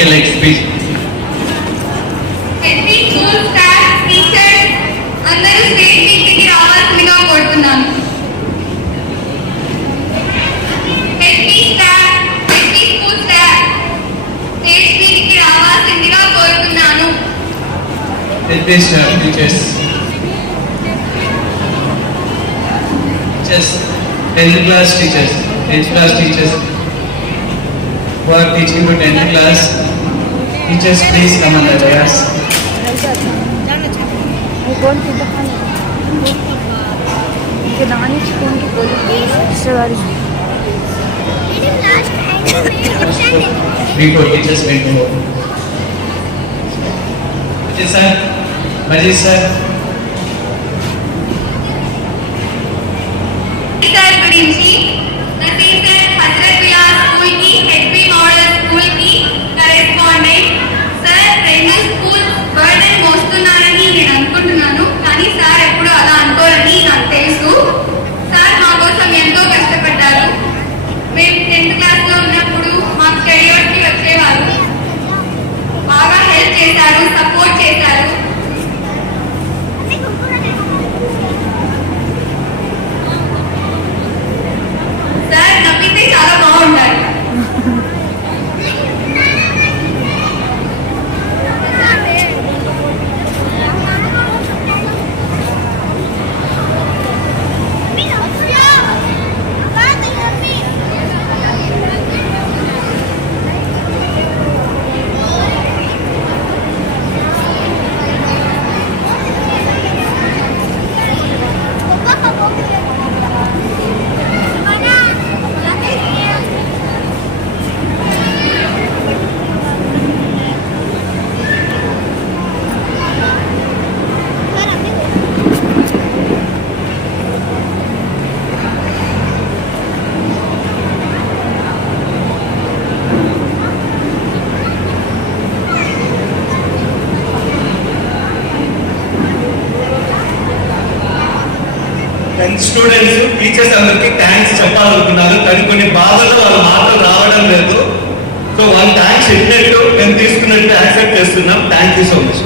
Okay like speech. HP school staff teachers అందరూ స్టేజ్ మీదకి రావాల్సిందిగా కోరుతున్నాను. హెచ్పి స్కూల్ స్టాఫ్ స్టేజ్ మీదకి రావాల్సిందిగా కోరుతున్నాను. HP staff teachers 10th class teachers, 10th class teachers who are teaching to 10th class teachers, please come on the dais. Before teachers went home. Majid sir. Sir గురించి నసీర్ సార్ హజరత్ బిలాల్ స్కూల్ కి HP model school కి correspondent sir. రెండు school burden మోస్తున్నారని నేను అనుకుంటున్నాను, కానీ సార్ ఎప్పుడు అలా అనుకోరని నాకు తెలుసు. సార్ మా కోసం ఎంతో కష్టపడ్డారు. మేము 10th క్లాస్ లో ఉన్నప్పుడు మాకు స్టడీ వర్క్ వచ్చేవారు, బాగా హెల్ప్ చేశారు, సపోర్ట్ చేశారు. సార్ నవ్వితే చాలా బాగుంటారు. స్టూడెంట్స్ టీచర్స్ అందరికి థ్యాంక్స్ చెప్పాలనుకున్నారు, కానీ కొన్ని బాధల్లో వాళ్ళ మాటలు రావడం లేదు. సో వాళ్ళ థ్యాంక్స్ చెప్పినట్టు మేము తీసుకున్నట్టు యాక్సెప్ట్ చేస్తున్నాం. Thank you so much.